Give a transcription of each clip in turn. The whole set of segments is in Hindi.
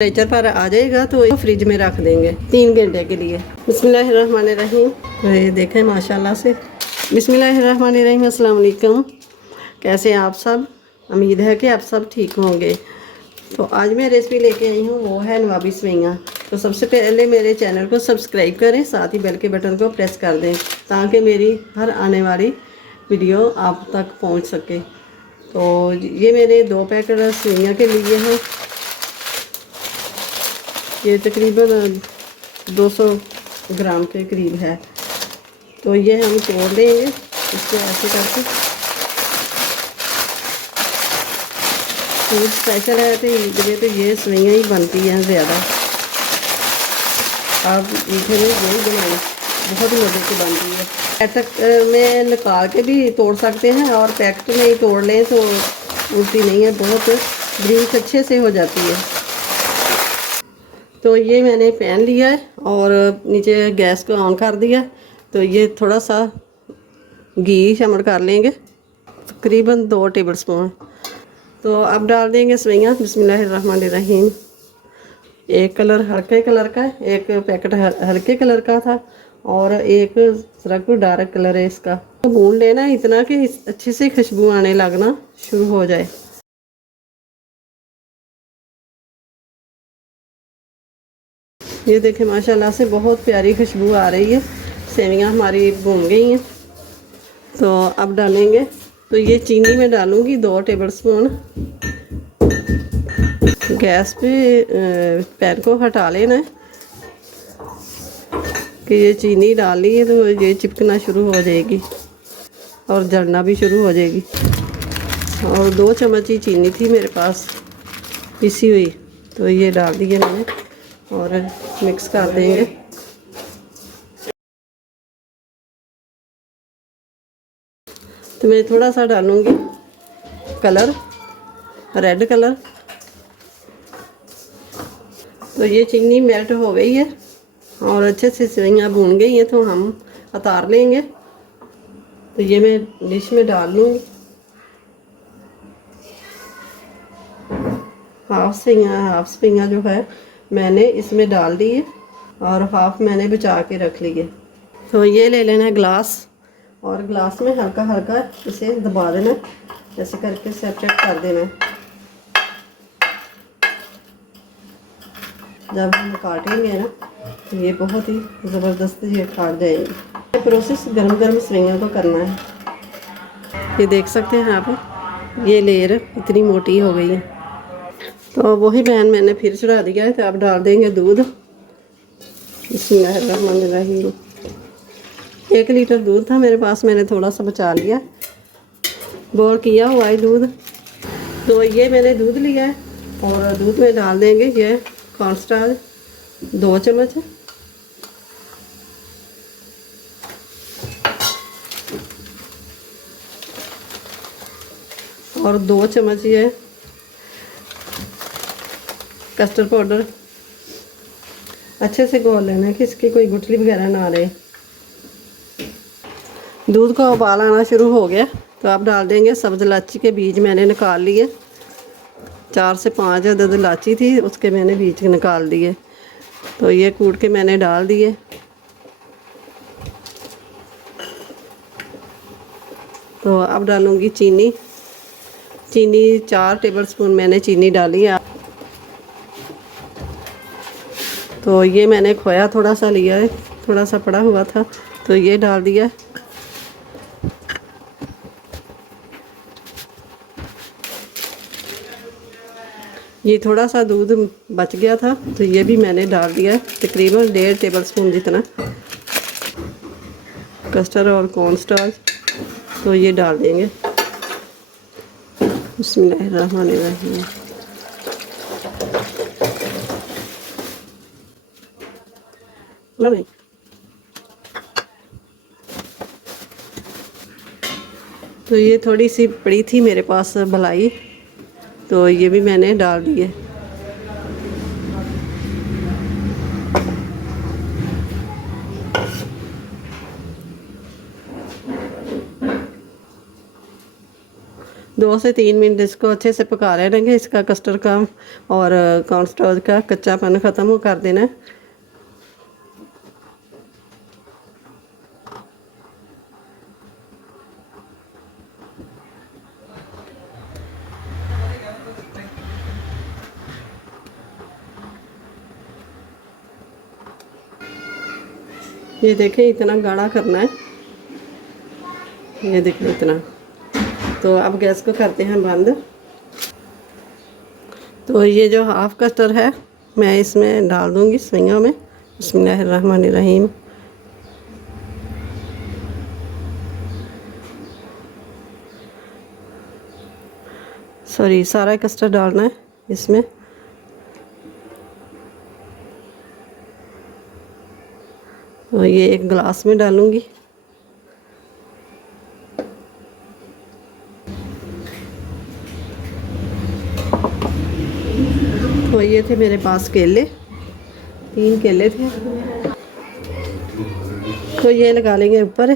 टेम्परेचर पर आ जाएगा तो फ्रिज में रख देंगे 3 घंटे के लिए। बिस्मिल्लाहिर्रहमानिर्रहीम। तो ये देखें माशाल्लाह से। बिस्मिल्लाहिर्रहमानिर्रहीम। अस्सलाम वालेकुम। कैसे हैं आप सब? उम्मीद है कि आप सब ठीक होंगे। तो आज मैं रेसिपी लेके आई हूँ, वो है नवाबी सेवइयाँ। तो सबसे पहले मेरे चैनल को सब्सक्राइब करें, साथ ही बेल के बटन को प्रेस कर दें ताकि मेरी हर आने वाली वीडियो आप तक पहुँच सके। तो ये मेरे 2 पैकेट सेवइयाँ के लिए हैं। ये तकरीबन 200 ग्राम के करीब है। तो ये हम तोड़ लेंगे इसको ऐसे करके। फूड स्पेशल है तो ईद में तो ये सेवइयाँ ही बनती हैं ज़्यादा। आप मीठे में यही बनाएं, बहुत मज़े की बनती है। पैकेट में निकाल के भी तोड़ सकते हैं और पैकेट में ही तोड़ लें तो उल्टी नहीं है, बहुत ग्रीस अच्छे से हो जाती है। तो ये मैंने पैन लिया है और नीचे गैस को ऑन कर दिया। तो ये थोड़ा सा घी शामिल कर लेंगे, तकरीबन 2 टेबल स्पून। तो अब डाल देंगे सेवइयाँ। बिस्मिल्लाहिर्रहमानिर्रहीम। एक कलर हल्के कलर का है, एक पैकेट हल्के कलर का था और एक जरा कोई डार्क कलर है इसका। तो भून लेना इतना कि अच्छी से खुशबू आने लगना शुरू हो जाए। ये देखें माशाल्लाह से बहुत प्यारी खुशबू आ रही है। सेवइयाँ हमारी भून गई हैं। तो अब डालेंगे, तो ये चीनी में डालूँगी 2 टेबल स्पून। गैस पे पैन को हटा लेना है कि ये चीनी डाली है तो ये चिपकना शुरू हो जाएगी और जलना भी शुरू हो जाएगी। और 2 चम्मच ही चीनी थी मेरे पास पिसी हुई, तो ये डाल दिए मैंने और मिक्स कर देंगे। तो मैं थोड़ा सा डालूँगी कलर, रेड कलर। तो ये चीनी मेल्ट हो गई है और अच्छे से सेवइयाँ भून गई हैं, तो हम उतार लेंगे। तो ये मैं डिश में डाल लूँगी। हाफ सेवइयाँ जो है मैंने इसमें डाल दी है और हाफ मैंने बचा के रख ली है। तो ये ले लेना है ग्लास और ग्लास में हल्का हल्का इसे दबा देना, ऐसे करके सेपरेट कर देना। जब हम काटेंगे ना तो ये बहुत ही ज़बरदस्त ये काट जाएंगे। ये प्रोसेस गरम गरम सेवइयों को करना है। ये देख सकते हैं आप, ये लेयर इतनी मोटी हो गई है। तो वही पैन मैंने फिर चढ़ा दिया है। तो अब डाल देंगे दूध। बिस्मिल्लाहिर्रहमानिर्रहीम। 1 लीटर दूध था मेरे पास, मैंने थोड़ा सा बचा लिया, बॉयल किया हुआ है दूध। तो ये मैंने दूध लिया है और दूध में डाल देंगे ये कॉर्नस्टार्च 2 चम्मच और 2 चम्मच ये कस्टर्ड पाउडर। अच्छे से घोल लेना है कि इसकी कोई गुठली वगैरह ना रहे। दूध का उबाल आना शुरू हो गया। तो अब डाल देंगे सब्ज़ इलायची के बीज, मैंने निकाल लिए। 4 से 5 अदद इलायची थी, उसके मैंने बीज निकाल दिए। तो ये कूट के मैंने डाल दिए। तो अब डालूँगी चीनी। 4 टेबल स्पून मैंने चीनी डाली है। तो ये मैंने खोया थोड़ा सा लिया है, थोड़ा सा पड़ा हुआ था, तो ये डाल दिया। ये थोड़ा सा दूध बच गया था तो ये भी मैंने डाल दिया है, तकरीबन 1.5 टेबल स्पून जितना कस्टर्ड और कॉर्नस्टार्च। तो ये डाल देंगे। बिस्मिल्लाहिर्रहमानिर्रहीम। तो ये थोड़ी सी पड़ी थी मेरे पास भलाई, तो ये भी मैंने डाल दिए। 2 से 3 मिनट इसको अच्छे से पका लेंगे। इसका कस्टर्ड का और कॉर्नस्टार्च का कच्चापन ख़त्म कर देना है। ये देखें इतना गाढ़ा करना है, ये देखें इतना। तो अब गैस को करते हैं बंद। तो ये जो हाफ कस्टर्ड है मैं इसमें डाल दूंगी सवैयों में। बिस्मिल्लाहिर्रहमानिर्रहीम। सॉरी, सारा कस्टर्ड डालना है इसमें। तो ये एक गिलास में डालूंगी। तो ये थे मेरे पास केले, 3 केले थे। तो ये लगा लेंगे ऊपर,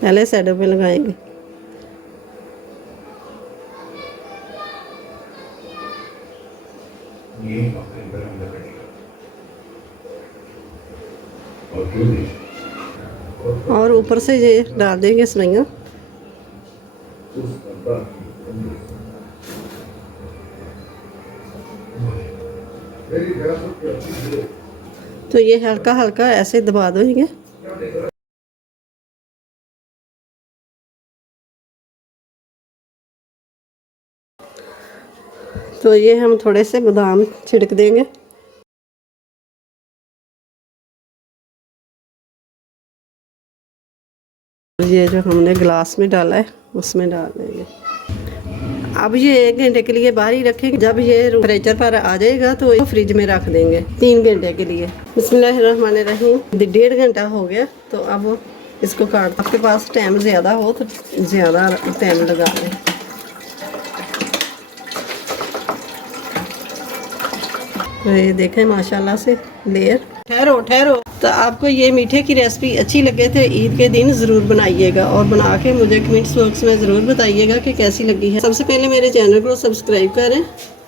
पहले साइडों पे लगाएंगे। और ऊपर से ये डाल देंगे सवैयां। तो ये हल्का हल्का ऐसे दबा देंगे। तो ये हम थोड़े से बादाम छिड़क देंगे। ये जो हमने गिलास में डाला है उसमें डाल देंगे। अब ये 1 घंटे के लिए बाहर ही रखेंगे। जब ये टेम्परेचर पर आ जाएगा तो फ्रिज में रख देंगे 3 घंटे के लिए। बिस्मिल्लाहिर्रहमानिर्रहीम। 1.5 घंटा हो गया। तो अब इसको काट, आपके पास टाइम ज़्यादा हो तो ज़्यादा टाइम लगा दें। तो ये देखें माशाल्लाह से लेयर। ठहरो। तो आपको ये मीठे की रेसिपी अच्छी लगे तो ईद के दिन ज़रूर बनाइएगा और बना के मुझे कमेंट्स बॉक्स में ज़रूर बताइएगा कि कैसी लगी है। सबसे पहले मेरे चैनल को सब्सक्राइब करें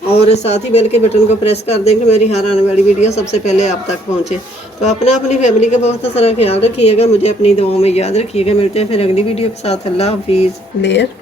और साथ ही बेल के बटन को प्रेस कर दें कि मेरी हर आने वाली वीडियो सबसे पहले आप तक पहुँचे। तो अपनी फैमिली का बहुत सारा ख्याल रखिएगा, मुझे अपनी दुआओं में याद रखिएगा। मिलते हैं फिर अगली वीडियो के साथ। अल्लाह हाफिज़। लेयर।